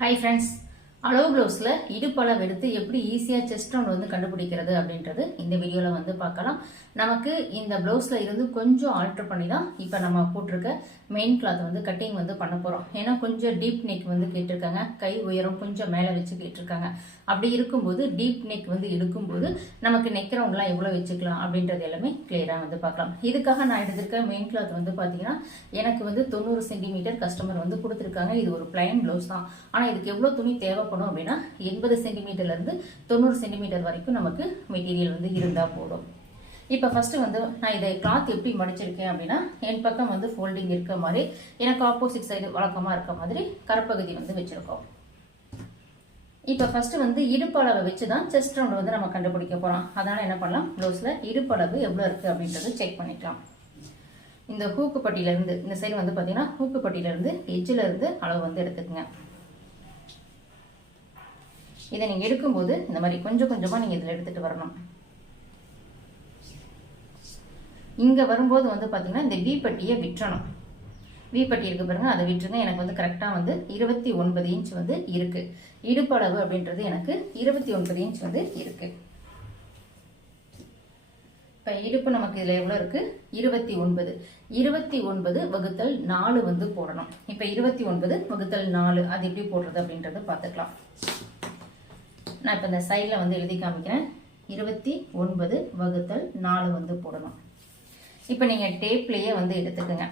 Hi friends அளவு ப்ளவுஸில் இடுப்பளவு எடுத்து எப்படி ஈஸியாக செஸ்ட் ரவுண்ட் வந்து கண்டுபிடிக்கிறது அப்படின்றது இந்த வீடியோவில் வந்து பார்க்கலாம். நமக்கு இந்த ப்ளவுஸில் இருந்து கொஞ்சம் ஆல்டர் பண்ணி தான் இப்போ நம்ம போட்டிருக்க மெயின் கிளாத் வந்து கட்டிங் வந்து பண்ண போகிறோம் ஏன்னா கொஞ்சம் டீப் நெக் வந்து கேட்டிருக்காங்க. கை உயரம் கொஞ்சம் மேலே வச்சு கேட்டிருக்காங்க. அப்படி இருக்கும்போது டீப் நெக் வந்து எடுக்கும்போது நமக்கு நெக் ரவுண்ட்லாம் எவ்வளோ வச்சுக்கலாம் அப்படின்றது எல்லாமே கிளியராக வந்து பார்க்கலாம். இதுக்காக நான் எடுத்திருக்க மெயின் கிளாத் வந்து பார்த்தீங்கன்னா எனக்கு வந்து தொண்ணூறு சென்டிமீட்டர் கஸ்டமர் வந்து கொடுத்துருக்காங்க. இது ஒரு பிளைன் ப்ளவுஸ் தான். ஆனால் இதுக்கு எவ்வளோ துணி தேவை பண்ணோம் அப்படின்னா எண்பது சென்டிமீட்டர்லேருந்து தொண்ணூறு சென்டிமீட்டர் வரைக்கும் நமக்கு மெட்டீரியல் வந்து இருந்தால் போதும். இப்போ ஃபஸ்ட்டு வந்து நான் இதை கிளாத் எப்படி மடிச்சிருக்கேன் அப்படின்னா என் பக்கம் வந்து ஃபோல்டிங் இருக்க மாதிரி எனக்கு ஆப்போசிட் சைடு வழக்கமாக இருக்க மாதிரி கரப்பகுதி வந்து வச்சுருக்கோம். இப்போ ஃபஸ்ட்டு வந்து இடுப்பளவை வச்சு தான் செஸ்ட் ரவுண்ட் வந்து நம்ம கண்டுபிடிக்க போகிறோம் அதனால் என்ன பண்ணலாம்? ப்ளவுஸில் இடுப்பளவு எவ்வளோ இருக்குது அப்படின்றத செக் பண்ணிக்கலாம். இந்த ஹூக்கு பட்டியிலேருந்து இந்த சைடு வந்து பார்த்தீங்கன்னா ஹூக்கு பட்டியிலேருந்து எஜ்ஜில் இருந்து அளவு வந்து எடுத்துக்கங்க. இதை நீங்கள் எடுக்கும்போது இந்த மாதிரி கொஞ்சம் கொஞ்சமாக நீங்கள் இதில் எடுத்துகிட்டு வரணும். இங்கே வரும்போது வந்து பார்த்திங்கன்னா இந்த வீப்பட்டியை விட்டுறணும் வி இருக்குது பாருங்கள் அதை விட்டுருங்க. எனக்கு வந்து கரெக்டாக வந்து இருபத்தி ஒன்பது இன்ச் வந்து இருக்குது இடுப்பளவு அப்படின்றது எனக்கு இருபத்தி ஒன்பது இன்ச் வந்து இருக்குது இப்போ இடுப்பு நமக்கு இதில் எவ்வளோ இருக்குது இருபத்தி ஒன்பது. இருபத்தி ஒன்பது வகுத்தல் நாலு வந்து போடணும். இப்போ இருபத்தி ஒன்பது வகுத்தல் நாலு அது எப்படி போடுறது அப்படின்றத பார்த்துக்கலாம். நான் இப்போ இந்த சைடில் வந்து எழுதி காமிக்கிறேன். இருபத்தி ஒன்பது வகுத்தல் நாலு வந்து போடணும். இப்போ நீங்கள் டேப்லேயே வந்து எடுத்துக்கோங்க.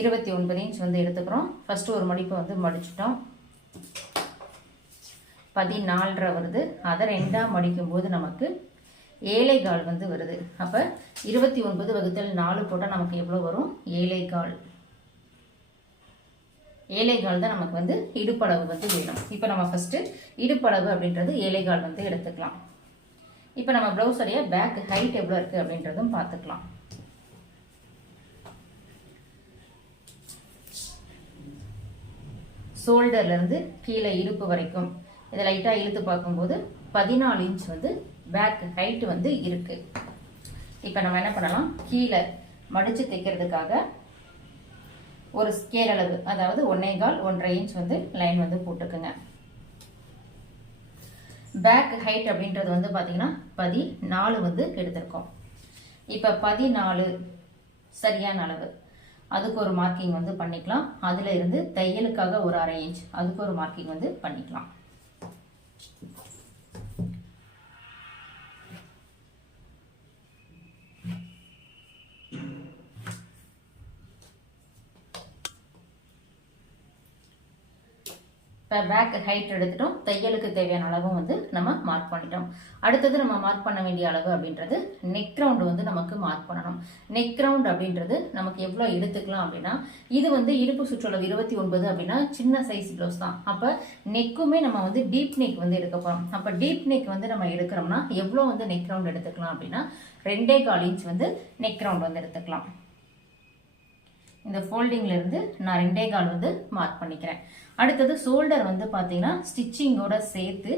இருபத்தி ஒன்பது இன்ச் வந்து எடுத்துக்கிறோம். ஃபஸ்ட்டு ஒரு மடிப்பை வந்து மடிச்சிட்டோம். பதினாலரை வருது. அதை ரெண்டாக மடிக்கும்போது நமக்கு ஏழை கால் வந்து வருது. அப்போ இருபத்தி ஒன்பது வகுத்தல் நாலு போட்டால் நமக்கு எவ்வளோ வரும்? ஏழை கால். ஏழைகால் தான் நமக்கு வந்து இடுப்பளவு வந்து வேணும். இப்போ நம்ம ஃபஸ்ட்டு இடுப்பளவு அப்படின்றது ஏழைகால் வந்து எடுத்துக்கலாம். இப்போ நம்ம ப்ளவுஸுடைய பேக் ஹைட் எவ்வளோ இருக்குது அப்படின்றதும் பார்த்துக்கலாம். ஷோல்டர்லேருந்து கீழே இடுப்பு வரைக்கும். இதை லைட்டாக இழுத்து பார்க்கும்போது பதினாலு இன்ச் வந்து பேக் ஹைட் வந்து இருக்குது இப்போ நம்ம என்ன பண்ணலாம்? கீழே மடித்து தைக்கிறதுக்காக ஒரு ஸ்கேல் அளவு. அதாவது ஒன்னே கால் ஒன்றரை இன்ச் வந்து லைன் வந்து போட்டுக்குங்க. பேக் ஹைட் அப்படின்றது வந்து பார்த்தீங்கன்னா பதினாலு வந்து எடுத்திருக்கோம் இப்போ பதினாலு சரியான அளவு. அதுக்கு ஒரு மார்க்கிங் வந்து பண்ணிக்கலாம். அதில் இருந்து தையலுக்காக ஒரு அரை இன்ச் அதுக்கு ஒரு மார்க்கிங் வந்து பண்ணிக்கலாம். பேக் ஹைட் எடுத்துட்டோம். தையலுக்கு தேவையான அளவும் வந்து நம்ம மார்க் பண்ணிட்டோம். அடுத்தது நம்ம மார்க் பண்ண வேண்டிய அளவு அப்படின்றது நெக் ரவுண்டு வந்து நமக்கு மார்க் பண்ணணும். நெக் ரவுண்ட் அப்படின்றது நமக்கு எவ்வளோ எடுத்துக்கலாம் அப்படின்னா இது வந்து இடுப்பு சுற்றளவு இருபத்தி ஒன்பது அப்படின்னா சின்ன சைஸ் ப்ளவுஸ் தான். அப்போ நெக்குமே நம்ம வந்து டீப் நெக் வந்து எடுக்க போகிறோம் அப்போ டீப் நெக் வந்து நம்ம எடுக்கிறோம்னா எவ்வளோ வந்து நெக் ரவுண்ட் எடுத்துக்கலாம் அப்படின்னா ரெண்டே கால் இன்ச் வந்து நெக் ரவுண்ட் வந்து எடுத்துக்கலாம். இந்த ஃபோல்டிங்லேருந்து நான் ரெண்டே கால் வந்து மார்க் பண்ணிக்கிறேன். அடுத்தது ஷோல்டர் வந்து பார்த்தீங்கன்னா ஸ்டிச்சிங்கோட சேர்த்து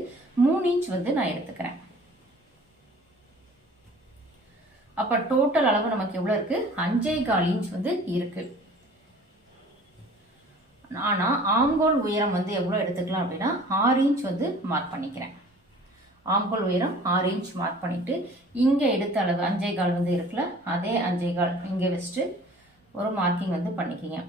மூணு இன்ச் வந்து நான் எடுத்துக்கிறேன். அப்போ டோட்டல் அளவு நமக்கு எவ்வளோ இருக்குது அஞ்சே கால் இன்ச் வந்து இருக்குது ஆனால் ஆம்கோல் உயரம் வந்து எவ்வளோ எடுத்துக்கலாம் அப்படின்னா ஆறு இன்ச் வந்து மார்க் பண்ணிக்கிறேன். ஆம்கோல் உயரம் ஆறு இன்ச் மார்க் பண்ணிவிட்டு இங்கே எடுத்த அளவு அஞ்சே கால் வந்து இருக்குல்ல அதே அஞ்சே கால் இங்கே வச்சுட்டு ஒரு மார்க்கிங் வந்து பண்ணிக்கிங்க.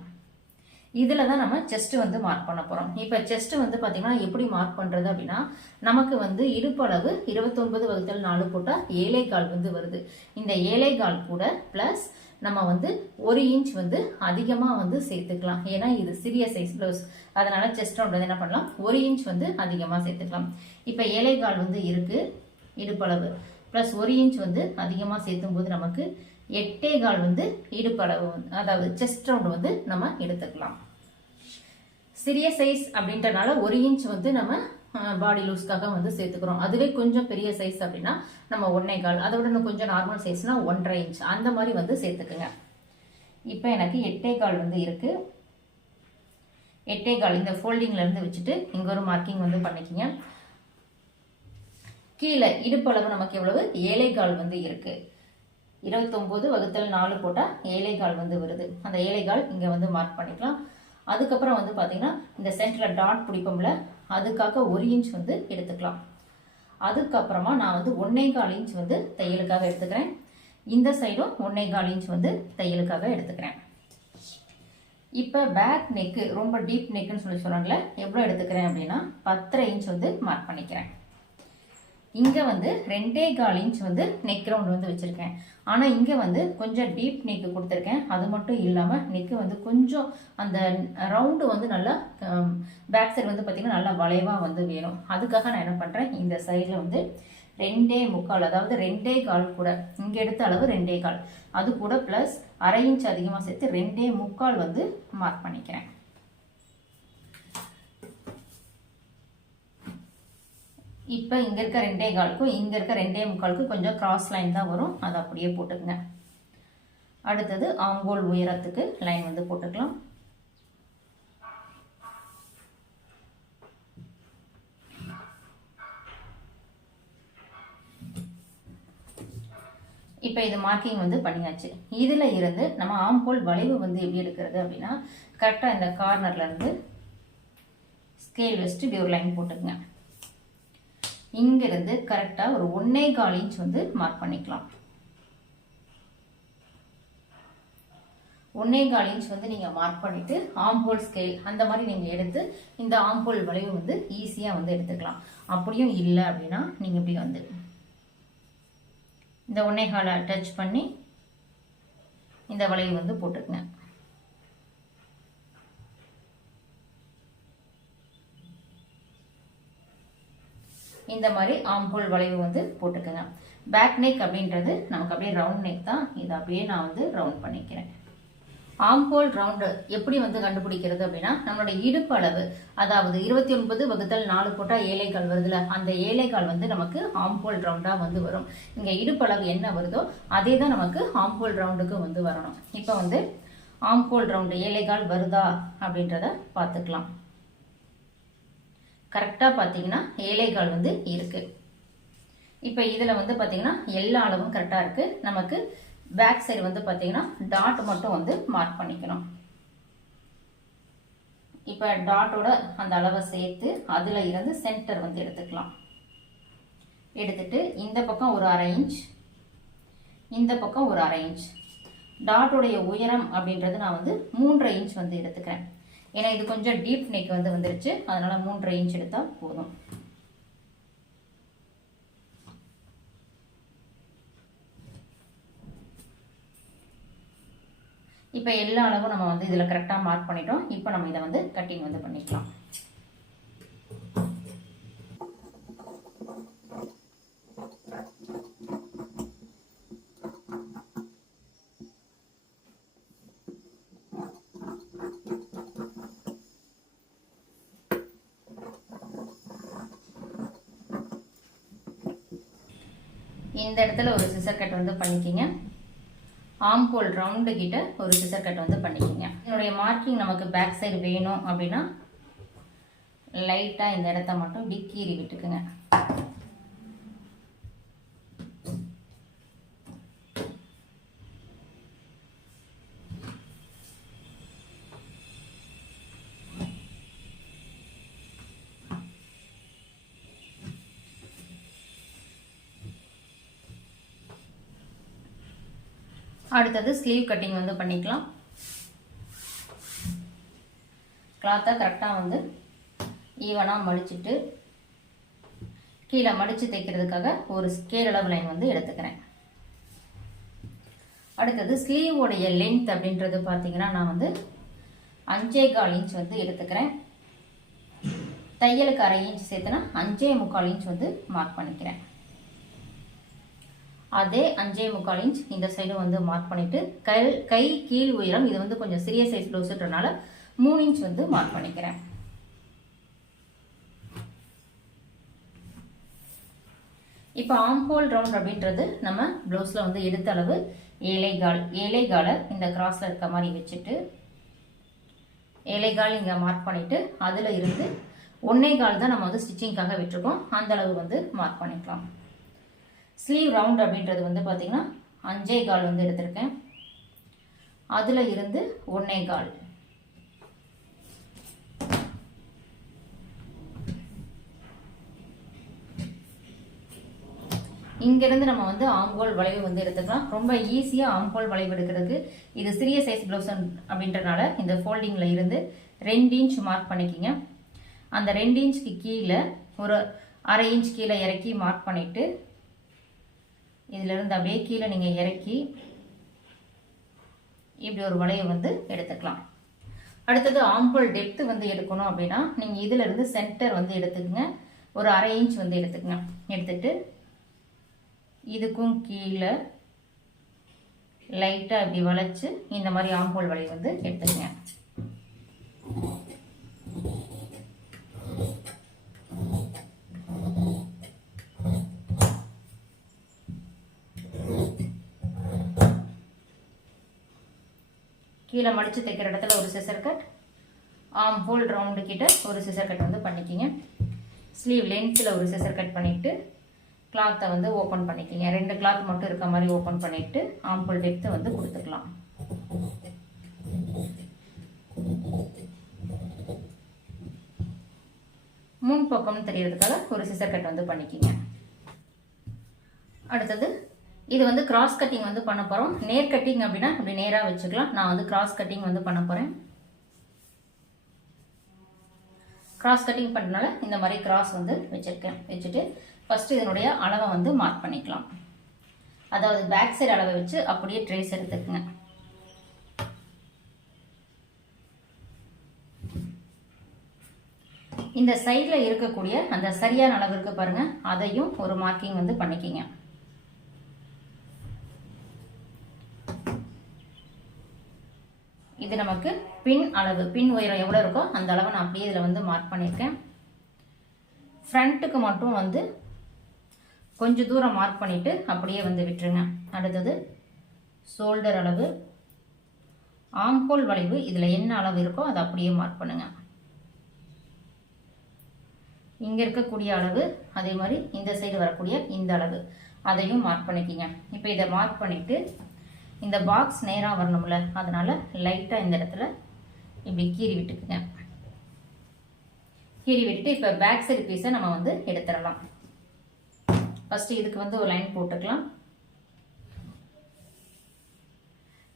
இதில் தான் நம்ம செஸ்ட்டு வந்து மார்க் பண்ண போகிறோம் இப்போ செஸ்ட்டு வந்து பார்த்திங்கன்னா எப்படி மார்க் பண்ணுறது அப்படின்னா நமக்கு வந்து இடுப்பளவு இருபத்தொன்பது வகுத்தல் நாலு போட்டால் ஏழை கால் வந்து வருது. இந்த ஏழை கால் கூட ப்ளஸ் நம்ம வந்து ஒரு இன்ச் வந்து அதிகமாக வந்து சேர்த்துக்கலாம். ஏன்னா இது சிறிய சைஸ் ப்ளவுஸ் அதனால் செஸ்ட் ரவுண்ட் என்ன பண்ணலாம்? ஒரு இன்ச் வந்து அதிகமாக சேர்த்துக்கலாம். இப்போ ஏழை கால் வந்து இருக்குது இடுப்பளவு. ப்ளஸ் ஒரு இன்ச் வந்து அதிகமாக சேர்த்தும் போது நமக்கு எட்டே கால் வந்து இடுப்பளவு அதாவது செஸ்ட் ரவுண்ட் வந்து நம்ம எடுத்துக்கலாம். சிறிய சைஸ் அப்படின்றனால ஒரு இன்ச் வந்து நம்ம பாடி லூஸ்க்காக வந்து சேர்த்துக்கிறோம். அதுவே கொஞ்சம் பெரிய சைஸ் அப்படின்னா நம்ம ஒன்னே கால். அதை விட கொஞ்சம் நார்மல் சைஸ்னா ஒன்றரை இன்ச் அந்த மாதிரி வந்து சேர்த்துக்குங்க. இப்போ எனக்கு எட்டே கால் வந்து இருக்கு. எட்டே கால் இந்த ஃபோல்டிங்ல இருந்து வச்சுட்டு இங்க ஒரு மார்க்கிங் வந்து பண்ணிக்கிங்க. கீழே இடுப்பளவு நமக்கு எவ்வளவு? ஏழை கால் வந்து இருக்குது இருபத்தொம்போது வகுத்தல் நாலு போட்டால் ஏழைகால் வந்து வருது. அந்த ஏழைகால் இங்கே வந்து மார்க் பண்ணிக்கலாம். அதுக்கப்புறம் வந்து பார்த்தீங்கன்னா இந்த சென்டரில் டாட் பிடிப்போம்ல அதுக்காக ஒரு இன்ச் வந்து எடுத்துக்கலாம். அதுக்கப்புறமா நான் வந்து ஒன்னே கால் இன்ச் வந்து தையலுக்காக எடுத்துக்கிறேன். இந்த சைடும் ஒன்னே கால் இன்ச் வந்து தையலுக்காக எடுத்துக்கிறேன். இப்போ பேக் நெக்கு ரொம்ப டீப் நெக்குன்னு சொல்லி சொன்னாங்களே எவ்வளோ எடுத்துக்கிறேன் அப்படின்னா பத்தரை இன்ச் வந்து மார்க் பண்ணிக்கிறேன். இங்கே வந்து ரெண்டே கால் இன்ச் வந்து நெக் ரவுண்ட் வந்து வச்சுருக்கேன். ஆனால் இங்கே வந்து கொஞ்சம் டீப் நெக்கு கொடுத்துருக்கேன். அது மட்டும் இல்லாமல் நெக்கு வந்து கொஞ்சம் அந்த ரவுண்டு வந்து நல்லா பேக் சைடு வந்து பார்த்திங்கன்னா நல்லா வளைவாக வந்து வேணும். அதுக்காக நான் என்ன பண்ணுறேன் இந்த சைடில் வந்து ரெண்டே முக்கால் அதாவது ரெண்டே கால் கூட இங்கே எடுத்த அளவு ரெண்டே கால். அது கூட ப்ளஸ் அரை இன்ச் அதிகமாக சேர்த்து ரெண்டே முக்கால் வந்து மார்க் பண்ணிக்கிறேன். இப்போ இங்கே இருக்க ரெண்டே காலுக்கும் இங்கே இருக்க ரெண்டே முக்காலுக்கும் கொஞ்சம் கிராஸ் லைன் தான் வரும். அதை அப்படியே போட்டுக்கங்க. அடுத்தது ஆங்கோல் உயரத்துக்கு லைன் வந்து போட்டுக்கலாம். இப்போ இது மார்க்கிங் வந்து பண்ணியாச்சு. இதில் இருந்து நம்ம ஆம்போல் வளைவு வந்து எப்படி எடுக்கிறது அப்படின்னா கரெக்டாக இந்த கார்னர்லேருந்து ஸ்கேல் வச்சுட்டு இப்படி ஒரு லைன் போட்டுக்கோங்க. இங்கிருந்து கரெக்டாக ஒரு ஒன்னே கால் இன்ச் வந்து மார்க் பண்ணிக்கலாம். ஒன்னே கால் இன்ச் வந்து நீங்கள் மார்க் பண்ணிவிட்டு ஆம்போல் ஸ்கேல் அந்த மாதிரி நீங்கள் எடுத்து இந்த ஆம்போல் வளைவு வந்து ஈஸியாக வந்து எடுத்துக்கலாம். அப்படியும் இல்லை அப்படின்னா நீங்கள் இப்படி வந்து இந்த ஒன்னே காலை டச் பண்ணி இந்த வளைவு வந்து போட்டுக்கங்க. இந்த மாதிரி ஆம்போல் வளைவு வந்து போட்டுக்கோங்க. பேக் நெக் அப்படின்றது நமக்கு அப்படியே ரவுண்ட் நெக் தான். இதை அப்படியே நான் வந்து ரவுண்ட் பண்ணிக்கிறேன். ஆம்போல் ரவுண்டு எப்படி வந்து கண்டுபிடிக்கிறது அப்படின்னா நம்மளோட இடுப்பு அளவு அதாவது இருபத்தி ஒன்பது வகுத்தல் நாலு போட்டால் ஏழைக்கால் வருதுல அந்த ஏழைக்கால் வந்து நமக்கு ஆம்போல் ரவுண்டாக வந்து வரும். இங்கே இடுப்பு அளவு என்ன வருதோ அதே தான் நமக்கு ஆம்போல் ரவுண்டுக்கு வந்து வரணும். இப்போ வந்து ஆம்போல் ரவுண்டு ஏழைக்கால் வருதா அப்படின்றத பார்த்துக்கலாம். கரெக்டாக பார்த்தீங்கன்னா ஏழைக்கால் வந்து இருக்குது இப்போ இதில் வந்து பார்த்தீங்கன்னா எல்லா அளவும் கரெக்டாக இருக்குது நமக்கு பேக் சைடு வந்து பார்த்தீங்கன்னா டாட் மட்டும் வந்து மார்க் பண்ணிக்கணும். இப்போ டாட்டோட அந்த அளவை சேர்த்து அதில் இருந்து சென்டர் வந்து எடுத்துக்கலாம். எடுத்துட்டு இந்த பக்கம் ஒரு அரை இன்ச் இந்த பக்கம் ஒரு அரை இன்ச் டாட்டோடைய உயரம் அப்படின்றது நான் வந்து மூன்றரை இன்ச் வந்து எடுத்துக்கிறேன். ஏன்னா இது கொஞ்சம் டீப் நெக் வந்து வந்துருச்சு. அதனால மூன்றரை இன்ச் எடுத்தால் போதும். இப்போ எல்லா அளவும் நம்ம வந்து இதில் கரெக்டாக மார்க் பண்ணிட்டோம். இப்போ நம்ம இதை வந்து கட்டிங் வந்து பண்ணிக்கலாம். இந்த இடத்துல ஒரு சிசர் கட் வந்து பண்ணிக்கிங்க. ஆம்போல் ரவுண்டு கிட்ட ஒரு சிசர் கட் வந்து பண்ணிக்கிங்க. இதனுடைய மார்க்கிங் நமக்கு பேக் சைடு வேணும் அப்படின்னா லைட்டாக இந்த இடத்த மட்டும் இப்படி கீறி விட்டுக்குங்க. அடுத்தது ஸ்லீவ் கட்டிங் வந்து பண்ணிக்கலாம். கிளாத்தை கரெக்டாக வந்து ஈவனாக மடிச்சுட்டு கீழே மடித்து தைக்கிறதுக்காக ஒரு ஸ்கேல் அளவு லைன் வந்து எடுத்துக்கிறேன். அடுத்தது ஸ்லீவோடைய லென்த் அப்படின்றது பார்த்தீங்கன்னா நான் வந்து அஞ்சே கால் இன்ச் வந்து எடுத்துக்கிறேன். தையலுக்கு அரை இன்ச் சேர்த்துனா அஞ்சே முக்கால் இன்ச் வந்து மார்க் பண்ணிக்கிறேன். அதே அஞ்சே முக்கால் இன்ச் இந்த சைடு வந்து மார்க் பண்ணிட்டு கை கை கீழ் உயரம் இது வந்து கொஞ்சம் சிறிய சைஸ் ப்ளவுஸ்ன்றனால மூணு இன்ச் வந்து மார்க் பண்ணிக்கிறேன். இப்போ ஆம்போல் ரவுண்ட் அப்படின்றது நம்ம ப்ளவுஸில் வந்து எடுத்த அளவு ஏழைகால் ஏழைகாலை இந்த கிராஸில் இருக்க மாதிரி வச்சுட்டு ஏழைகால் இங்கே மார்க் பண்ணிவிட்டு அதில் இருந்து ஒன்னே கால் தான் நம்ம வந்து ஸ்டிச்சிங்காக விட்டுருக்கோம். அந்த அளவு வந்து மார்க் பண்ணிக்கலாம். ஸ்லீவ் ரவுண்ட் அப்படின்றது வந்து பார்த்திங்கன்னா அஞ்சே கால் வந்து எடுத்திருக்கேன். அதில் இருந்து ஒன்றே கால். இங்கேருந்து நம்ம வந்து ஆம்கோல் வளைவு வந்து எடுத்துக்கலாம். ரொம்ப ஈஸியாக ஆம்கோல் வளைவு எடுக்கிறதுக்கு இது சிறிய சைஸ் ப்ளவுஸ் அப்படின்றனால இந்த ஃபோல்டிங்கில் இருந்து ரெண்டு இன்ச் மார்க் பண்ணிக்கிங்க. அந்த ரெண்டு இன்ச்சுக்கு கீழே ஒரு அரை இன்ச் கீழே இறக்கி மார்க் பண்ணிவிட்டு இதிலிருந்து அப்படியே கீழே நீங்கள் இறக்கி இப்படி ஒரு வளையை வந்து எடுத்துக்கலாம். அடுத்தது ஆம்புல் டெப்த்து வந்து எடுக்கணும் அப்படின்னா நீங்கள் இதிலிருந்து சென்டர் வந்து எடுத்துக்கங்க. ஒரு அரை இன்ச் வந்து எடுத்துக்கங்க. எடுத்துட்டு இதுக்கும் கீழே லைட்டாக இப்படி வளைச்சு இந்த மாதிரி ஆம்போல் வளைவு வந்து எடுத்துக்கங்க. கீழே மடித்து தைக்கிற இடத்துல ஒரு scissor cut arm hole round கிட்ட ஒரு சிசர் கட் வந்து பண்ணிக்கிங்க. ஸ்லீவ் லென்த்தில் ஒரு சிசர் கட் பண்ணிவிட்டு கிளாத்தை வந்து ஓப்பன் பண்ணிக்கிங்க. ரெண்டு கிளாத் மட்டும் இருக்க மாதிரி ஓப்பன் பண்ணிவிட்டு ஆம்புல் டெப்த்தை வந்து கொடுத்துக்கலாம். முன் பக்கம்னு தெரியறதுக்காக ஒரு சிசர் கட் வந்து பண்ணிக்கிங்க. அடுத்தது இது வந்து கிராஸ் கட்டிங் வந்து பண்ண போகிறோம் நேர் கட்டிங் அப்படின்னா இப்படி நேராக வச்சுக்கலாம். நான் வந்து கிராஸ் கட்டிங் வந்து பண்ண போகிறேன் கிராஸ் கட்டிங் பண்ணனால இந்த மாதிரி கிராஸ் வந்து வச்சுருக்கேன். வச்சுட்டு ஃபஸ்ட்டு இதனுடைய அளவை வந்து மார்க் பண்ணிக்கலாம். அதாவது பேக் சைடு அளவை வச்சு அப்படியே ட்ரேஸ் எடுத்துக்குங்க. இந்த சைடில் இருக்கக்கூடிய அந்த சரியான அளவு பாருங்கள் அதையும் ஒரு மார்க்கிங் வந்து பண்ணிக்கிங்க. இது நமக்கு பின் அளவு. பின் உயரம் எவ்வளோ இருக்கோ அந்த அளவை நான் அப்படியே இதில் வந்து மார்க் பண்ணியிருக்கேன். ஃப்ரண்ட்டுக்கு மட்டும் வந்து கொஞ்சம் தூரம் மார்க் பண்ணிவிட்டு அப்படியே வந்து விட்டுருங்க. அடுத்தது ஷோல்டர் அளவு. ஆம்கோல் வளைவு இதில் என்ன அளவு இருக்கோ அதை அப்படியே மார்க் பண்ணுங்கள் இங்கே இருக்கக்கூடிய அளவு அதே மாதிரி இந்த சைடு வரக்கூடிய இந்த அளவு. அதையும் மார்க் பண்ணிக்கிங்க. இப்போ இதை மார்க் பண்ணிவிட்டு இந்த பாக்ஸ் நேராக வரணும்ல அதனால் லைட்டாக இந்த இடத்துல இப்படி கீறி விட்டுக்குங்க. கீறி விட்டுட்டு இப்போ பேக் சைடு பீஸை நம்ம வந்து எடுத்துடலாம். ஃபஸ்ட்டு இதுக்கு வந்து ஒரு லைன் போட்டுக்கலாம்.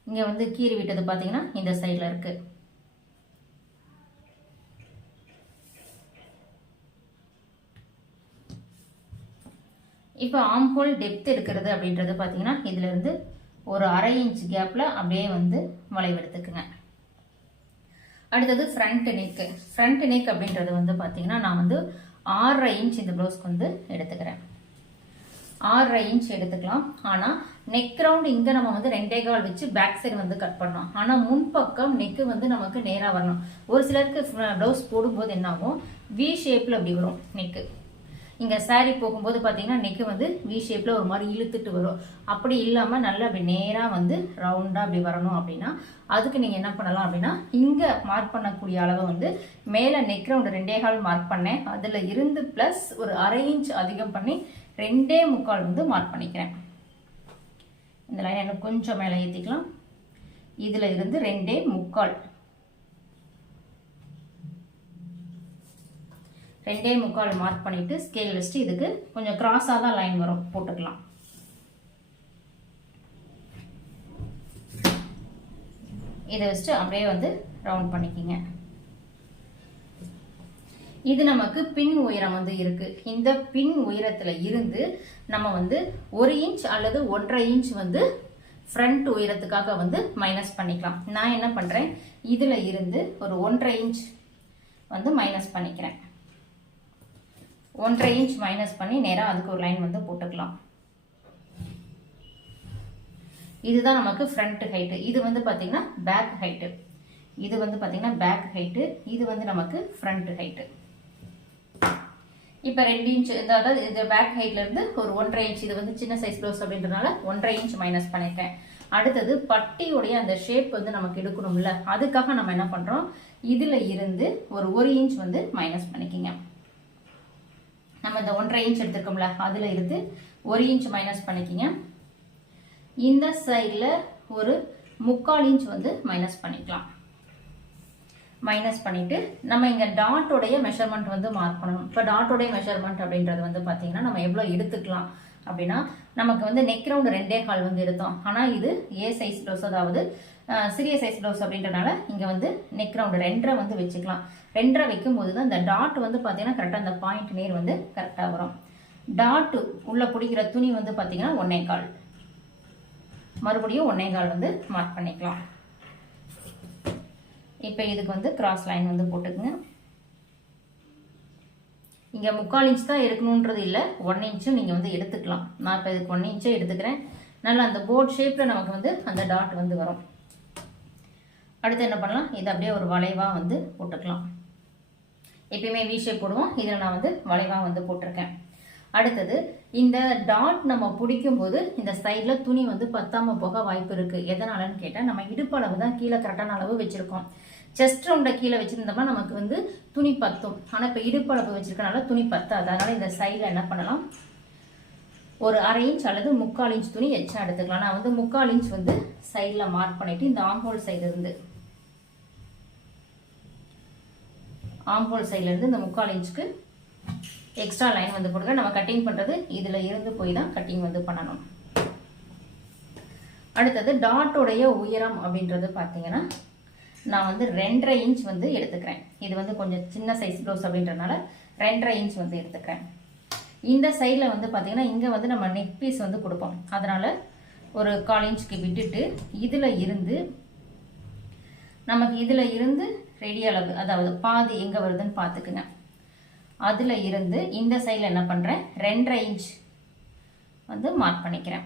இங்கே வந்து கீறி விட்டது பார்த்தீங்கன்னா இந்த சைடில் இருக்குது இப்போ ஆம்ஹோல் டெப்த் எடுக்கிறது அப்படின்றது பார்த்தீங்கன்னா இதுலேருந்து ஒரு அரை இன்ச் கேப்பில் அப்படியே வந்து வளைவெடுத்துக்குங்க அடுத்தது ஃப்ரண்ட் நெக்கு ஃப்ரண்ட் நெக் அப்படின்றது வந்து பார்த்தீங்கன்னா நான் வந்து ஆறரை இன்ச் இந்த ப்ளவுஸ்க்கு வந்து எடுத்துக்கிறேன். ஆறரை இன்ச் எடுத்துக்கலாம். ஆனால் நெக் ரவுண்ட் இங்கே நம்ம வந்து ரெண்டே கால் வச்சு பேக் சைடு வந்து கட் பண்ணோம் ஆனால் முன்பக்கம் நெக்கு வந்து நமக்கு நேராக வரணும். ஒரு சிலருக்கு ப்ளவுஸ் போடும்போது என்னாகும்? வி ஷேப்பில் அப்படி வரும் நெக்கு இங்கே சாரீ போகும்போது பார்த்தீங்கன்னா நெக்கு வந்து வி ஷேப்பில் ஒரு மாதிரி இழுத்துட்டு வரும். அப்படி இல்லாமல் நல்லா அப்படி நேராக வந்து ரவுண்டாக அப்படி வரணும் அப்படின்னா அதுக்கு நீங்கள் என்ன பண்ணலாம் அப்படின்னா இங்கே மார்க் பண்ணக்கூடிய அளவை வந்து மேலே நெக் ரவுண்டு ரெண்டே கால் மார்க் பண்ணேன். அதில் இருந்து ப்ளஸ் ஒரு அரை இன்ச் அதிகம் பண்ணி ரெண்டே முக்கால் வந்து மார்க் பண்ணிக்கிறேன். இந்த லைன் எனக்கு கொஞ்சம் மேலே ஏற்றிக்கலாம் இதில் இருந்து ரெண்டே முக்கால். ரெண்டே முக்கால் மார்க் பண்ணிவிட்டு ஸ்கேல் வச்சுட்டு இதுக்கு கொஞ்சம் க்ராஸாக தான் லைன் வரும். போட்டுக்கலாம். இதை வச்சுட்டு அப்படியே வந்து ரவுண்ட் பண்ணிக்கிங்க. இது நமக்கு பின் உயரம் வந்து இருக்கு. இந்த பின் உயரத்தில் இருந்து நம்ம வந்து ஒரு இன்ச் அல்லது ஒன்றரை இன்ச் வந்து ஃப்ரண்ட் உயரத்துக்காக வந்து மைனஸ் பண்ணிக்கலாம். நான் என்ன பண்ணுறேன் இதில் இருந்து ஒரு ஒன்றரை இன்ச் வந்து மைனஸ் பண்ணிக்கிறேன். ஒன்றரை இன்ச் மைனஸ் பண்ணி நேராக அதுக்கு ஒரு லைன் வந்து போட்டுக்கலாம். இதுதான் நமக்கு ஃப்ரண்ட் ஹைட்டு இது வந்து பார்த்தீங்கன்னா பேக் ஹைட்டு இது வந்து பார்த்தீங்கன்னா பேக் ஹைட்டு இது வந்து நமக்கு ஃப்ரண்ட் ஹைட்டு இப்போ ரெண்டு இன்ச் அதாவது இது பேக் ஹைட்லேருந்து ஒரு ஒன்றரை இன்ச் இது வந்து சின்ன சைஸ் ப்ளவுஸ் அப்படின்றதுனால ஒன்றரை இன்ச் மைனஸ் பண்ணிட்டேன். அடுத்தது பட்டியுடைய அந்த ஷேப் வந்து நமக்கு எடுக்கணும்ல. அதுக்காக நம்ம என்ன பண்ணுறோம் இதில் இருந்து ஒரு ஒரு இன்ச் வந்து மைனஸ் பண்ணிக்கிங்க. நம்ம இந்த ஒன்றரை இன்ச் எடுத்திருக்கோம்ல அதில் இருந்து ஒரு இன்ச் மைனஸ் பண்ணிக்கிங்க. இந்த சைடில் ஒரு முக்கால் இன்ச் வந்து மைனஸ் பண்ணிக்கலாம். மைனஸ் பண்ணிட்டு நம்ம இங்கே டாட்டோடைய மெஷர்மெண்ட் வந்து மார்க் பண்ணணும். இப்போ டாட்டோடைய மெஷர்மெண்ட் அப்படின்றது வந்து பார்த்திங்கன்னா நம்ம எவ்வளோ எடுத்துக்கலாம் அப்படின்னா நமக்கு வந்து நெக் ரெண்டே கால் வந்து எடுத்தோம். ஆனால் இது ஏ சைஸ் ப்ளவுஸ் அதாவது சிறிய சைஸ் ப்ளவுஸ் அப்படின்றனால இங்கே வந்து நெக் ரவுண்டு ரெண்டரை வந்து வச்சுக்கலாம். ரெண்டரை வைக்கும்போது தான் இந்த டாட் வந்து பார்த்தீங்கன்னா கரெக்டாக அந்த பாயிண்ட் நேர் வந்து கரெக்டாக வரும். டாட்டு உள்ள பிடிக்கிற துணி வந்து பார்த்தீங்கன்னா ஒன்னே கால். மறுபடியும் ஒன்னே கால் வந்து மார்க் பண்ணிக்கலாம். இப்போ இதுக்கு வந்து கிராஸ் லைன் வந்து போட்டுக்குங்க. இங்கே முக்கால் இன்ச் தான் எடுக்கணுன்றது இல்லை ஒன் இன்ச்சும் நீங்கள் வந்து எடுத்துக்கலாம். நான் இப்போ இதுக்கு ஒன் இன்ச்சே எடுத்துக்கிறேன். நல்லா அந்த போர்ட் ஷேப்பில் நமக்கு வந்து அந்த டாட் வந்து வரும். அடுத்து என்ன பண்ணலாம்? இதை அப்படியே ஒரு வளைவாக வந்து போட்டுக்கலாம். எப்பயுமே வி ஷேப் போடுவோம். இதில் நான் வந்து வளைவாக வந்து போட்டிருக்கேன். அடுத்தது இந்த டாட் நம்ம பிடிக்கும் போது இந்த சைடில் துணி வந்து பத்தாமல் போக வாய்ப்பு இருக்குது எதனாலன்னு கேட்டால் நம்ம இடுப்பளவு தான் கீழே கரெக்டான அளவு வச்சுருக்கோம். செஸ்ட் ரவுண்டை கீழே வச்சுருந்தோம்னா நமக்கு வந்து துணி பத்தும். ஆனால் இப்போ இடுப்பளவு வச்சுருக்கனால துணி பத்தாது. அதனால் இந்த சைடில் என்ன பண்ணலாம்? ஒரு அரை இன்ச் அல்லது முக்கால் இன்ச் துணி எச்சா எடுத்துக்கலாம் நான் வந்து முக்கால் இன்ச் வந்து சைடில் மார்க் பண்ணிவிட்டு இந்த ஆம்போல் சைடு இருந்து ஆம்போல் சைட்லேருந்து இந்த முக்கால் இன்ச்சுக்கு எக்ஸ்ட்ரா லைன் வந்து போடுங்க நம்ம கட்டிங் பண்ணுறது இதில் இருந்து போய் தான் கட்டிங் வந்து பண்ணணும். அடுத்தது டாட்டோடைய உயரம் அப்படின்றது பார்த்தீங்கன்னா நான் வந்து ரெண்டரை இன்ச் வந்து எடுத்துக்கிறேன். இது வந்து கொஞ்சம் சின்ன சைஸ் ப்ளவுஸ் அப்படின்றனால ரெண்டரை இன்ச் வந்து எடுத்துக்கிறேன். இந்த சைடில் வந்து பார்த்தீங்கன்னா இங்கே வந்து நம்ம நெக் பீஸ் வந்து கொடுப்போம். அதனால் ஒரு கால் இன்ச்சுக்கு விட்டுட்டு இதில் இருந்து நமக்கு இதில் இருந்து ரெடி அளவு அதாவது பாதி எங்கே வருதுன்னு பார்த்துக்குங்க. அதில் இருந்து இந்த சைடில் என்ன பண்ணுறேன் ரெண்டரை இன்ச் வந்து மார்க் பண்ணிக்கிறேன்.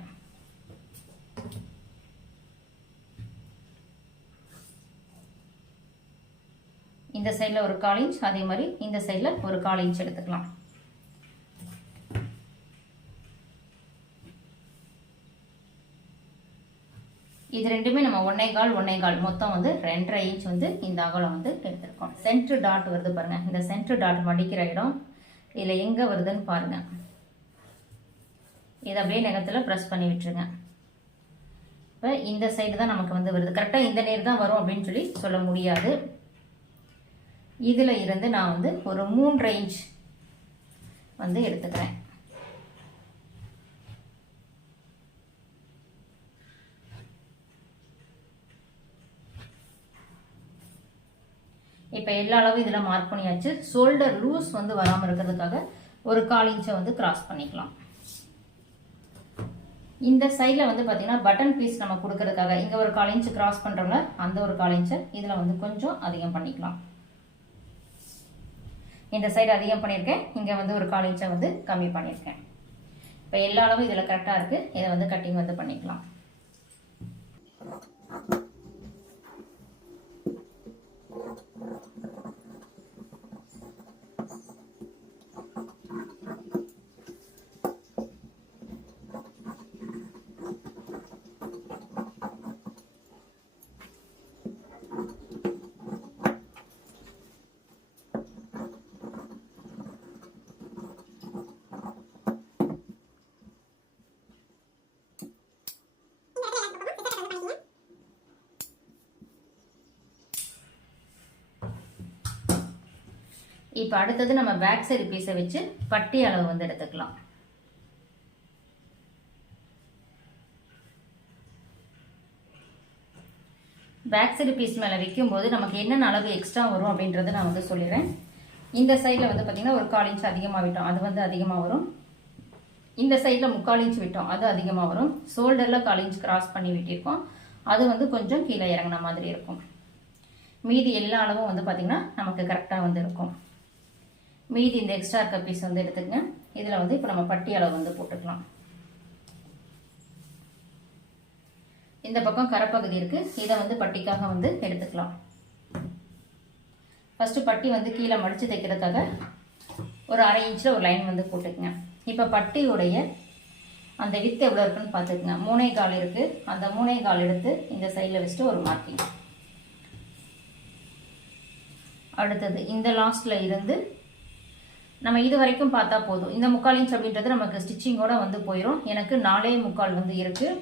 இந்த சைடில் ஒரு கால் இன்ச் அதே மாதிரி இந்த சைடில் ஒரு கால் இன்ச் எடுத்துக்கலாம். இது ரெண்டுமே நம்ம ஒன்னே கால் ஒன்னே கால். மொத்தம் வந்து ரெண்டரை இன்ச் வந்து இந்த அகலம் வந்து எடுத்திருக்கோம். சென்ட்ரு டாட் வருது பாருங்க. இந்த சென்ட்ரு டாட் மடிக்கிற இடம் இதில் எங்கே வருதுன்னு பாருங்க. இதை அப்படியே நகத்தில் ப்ரெஸ் பண்ணி விட்டுருங்க. இப்போ இந்த சைடு தான் நமக்கு வந்து வருது. கரெக்டாக இந்த நேர் தான் வரும் அப்படின்னு சொல்லி சொல்ல முடியாது. இதில் இருந்து நான் வந்து ஒரு மூன்றரை இன்ச் வந்து எடுத்துக்கிறேன். இப்போ எல்லா அளவும் இதில் மார்க் பண்ணியாச்சு. ஷோல்டர் லூஸ் வந்து வராமல் இருக்கிறதுக்காக ஒரு கால் இன்ச்சை வந்து கிராஸ் பண்ணிக்கலாம். இந்த சைடில் வந்து பார்த்தீங்கன்னா பட்டன் பீஸ் நம்ம கொடுக்கறதுக்காக இங்கே ஒரு கால் இன்ச்சு கிராஸ் பண்ணுறோம்ல அந்த ஒரு கால் இன்ச்சை இதில் வந்து கொஞ்சம் அதிகம் பண்ணிக்கலாம். இந்த சைடு அதிகம் பண்ணியிருக்கேன். இங்கே வந்து ஒரு கால் இன்ச்சை வந்து கம்மி பண்ணியிருக்கேன். இப்போ எல்லா அளவும் இதில் கரெக்டாக இருக்குது இதை வந்து கட்டிங் வந்து பண்ணிக்கலாம். இப்போ அடுத்தது நம்ம பேக் சைடு பீஸை வச்சு பட்டி அளவு வந்து எடுத்துக்கலாம். பேக் சைடு பீஸ் மேலே வைக்கும்போது நமக்கு என்னென்ன அளவு எக்ஸ்ட்ரா வரும் அப்படின்றத நான் வந்து சொல்லிடுறேன். இந்த சைடில் வந்து பார்த்திங்கன்னா ஒரு கால் இன்ச் அதிகமாக விட்டோம். அது வந்து அதிகமாக வரும். இந்த சைடில் முக்கால் இன்ச் விட்டோம். அது அதிகமாக வரும். ஷோல்டரில் கால் இன்ச் கிராஸ் பண்ணி விட்டிருக்கோம். அது வந்து கொஞ்சம் கீழே இறங்கின மாதிரி இருக்கும். மீதி எல்லா அளவும் வந்து பார்த்திங்கன்னா நமக்கு கரெக்டாக வந்து இருக்கும். மீதி இந்த எக்ஸ்ட்ரா இருக்க பீஸ் வந்து எடுத்துக்கங்க. இதில் வந்து இப்போ நம்ம பட்டி அளவு வந்து போட்டுக்கலாம். இந்த பக்கம் கரைப்பகுதி இருக்குது இதை வந்து பட்டிக்காக வந்து எடுத்துக்கலாம். ஃபஸ்ட்டு பட்டி வந்து கீழே மடித்து தைக்கிறதுக்காக ஒரு அரை இன்ச்சில் ஒரு லைன் வந்து போட்டுக்குங்க. இப்போ பட்டியுடைய அந்த வித்து எவ்வளோ இருக்குன்னு பார்த்துக்குங்க. மூணே கால் இருக்குது அந்த மூணே கால் எடுத்து இந்த சைடில் வச்சுட்டு ஒரு மார்க்கிங் அடுத்தது இந்த லாஸ்ட்டில் இருந்து நம்ம இது வரைக்கும் பார்த்தா போதும். இந்த முக்கால் இன்ச் அப்படின்றது நமக்கு ஸ்டிச்சிங்கோட வந்து போயிடும் எனக்கு நாலே முக்கால் வந்து இருக்குது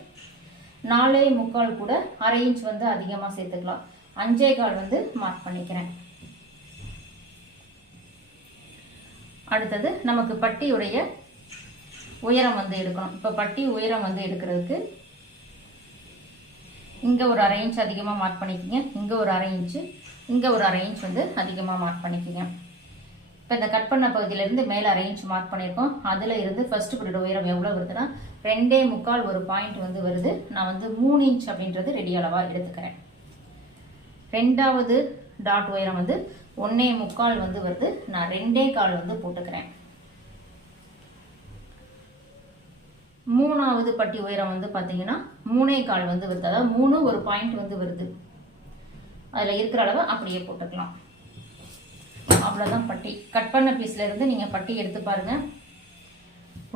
நாலே முக்கால் கூட அரை இன்ச் வந்து அதிகமாக சேர்த்துக்கலாம். அஞ்சே கால் வந்து மார்க் பண்ணிக்கிறேன். அடுத்தது நமக்கு பட்டியுடைய உயரம் வந்து எடுக்கணும். இப்போ பட்டி உயரம் வந்து எடுக்கிறதுக்கு இங்கே ஒரு அரை இன்ச் அதிகமாக மார்க் பண்ணிக்கோங்க. இங்கே ஒரு அரை இன்ச்சு இங்கே ஒரு அரை இன்ச் வந்து அதிகமாக மார்க் பண்ணிக்கோங்க. இப்போ இந்த கட் பண்ண பகுதியிலேருந்து மேலே அரை இன்ச் மார்க் பண்ணியிருக்கோம் அதில் இருந்து ஃபர்ஸ்ட் பீரியட் உயரம் எவ்வளோ வருதுன்னா ரெண்டே முக்கால் ஒரு பாயிண்ட் வந்து வருது. நான் வந்து மூணு இன்ச் அப்படின்றது ரெடி அளவாக எடுத்துக்கிறேன். ரெண்டாவது டாட் உயரம் வந்து ஒன்னே முக்கால் வந்து வருது. நான் ரெண்டே கால் வந்து போட்டுக்கிறேன். மூணாவது பட்டி உயரம் வந்து பார்த்தீங்கன்னா மூணே கால் வந்து வருது. அதாவது மூணு ஒரு பாயிண்ட் வந்து வருது. அதில் இருக்கிற அளவு அப்படியே போட்டுக்கலாம். அவ்வளோதான் பட்டி. கட் பண்ண பீஸ்லேருந்து நீங்கள் பட்டி எடுத்து பாருங்கள்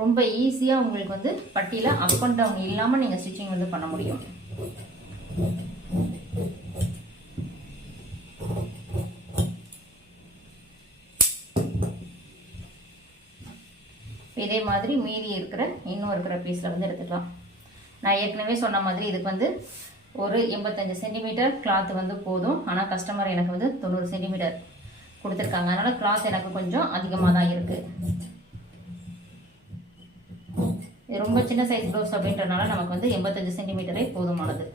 ரொம்ப ஈஸியாக உங்களுக்கு வந்து பட்டியில் அப் அண்ட் டவுன் இல்லாமல் நீங்கள் ஸ்டிச்சிங் வந்து பண்ண முடியும். இதே மாதிரி மீதி இருக்கிற இன்னும் இருக்கிற பீஸில் வந்து எடுத்துக்கலாம். நான் ஏற்கனவே சொன்ன மாதிரி இதுக்கு வந்து ஒரு எண்பத்தஞ்சு சென்டிமீட்டர் கிளாத் வந்து போதும். ஆனால் கஸ்டமர் எனக்கு வந்து தொண்ணூறு சென்டிமீட்டர் கொடுத்துருக்காங்க. அதனால் கிளாத் எனக்கு கொஞ்சம் அதிகமாக தான் இருக்குது ரொம்ப சின்ன சைஸ் ப்ளவுஸ் அப்படின்றனால நமக்கு வந்து எண்பத்தஞ்சு சென்டிமீட்டரே போதுமானது.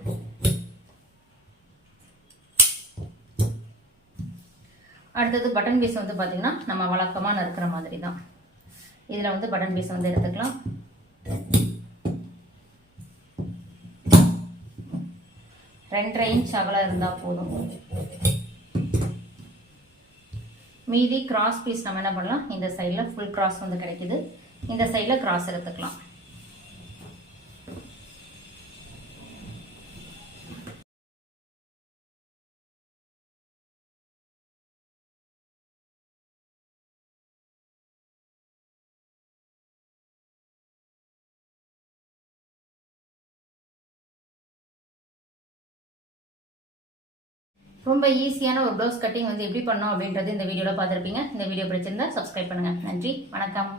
அடுத்தது பட்டன் பீஸ் வந்து பார்த்திங்கன்னா நம்ம வழக்கமாக நறுக்கிற மாதிரி தான் இதில் வந்து பட்டன் பீஸ் வந்து எடுத்துக்கலாம். ரெண்டரை இன்ச் அகலாக இருந்தால் போதும். மீதி கிராஸ் பீஸ் நம்ம என்ன பண்ணலாம்? இந்த சைடில் ஃபுல் கிராஸ் வந்து கிடைக்குது. இந்த சைடில் கிராஸ் எடுத்துக்கலாம். ரொம்ப ஈஸியான ஒரு ப்ளவுஸ் கட்டிங் வந்து எப்படி பண்ணோம் அப்படின்றது இந்த வீடியோவில் பார்த்துருப்பீங்க. இந்த வீடியோ பிடிச்சிருந்தா சப்ஸ்கிரைப் பண்ணுங்கள் நன்றி. வணக்கம்.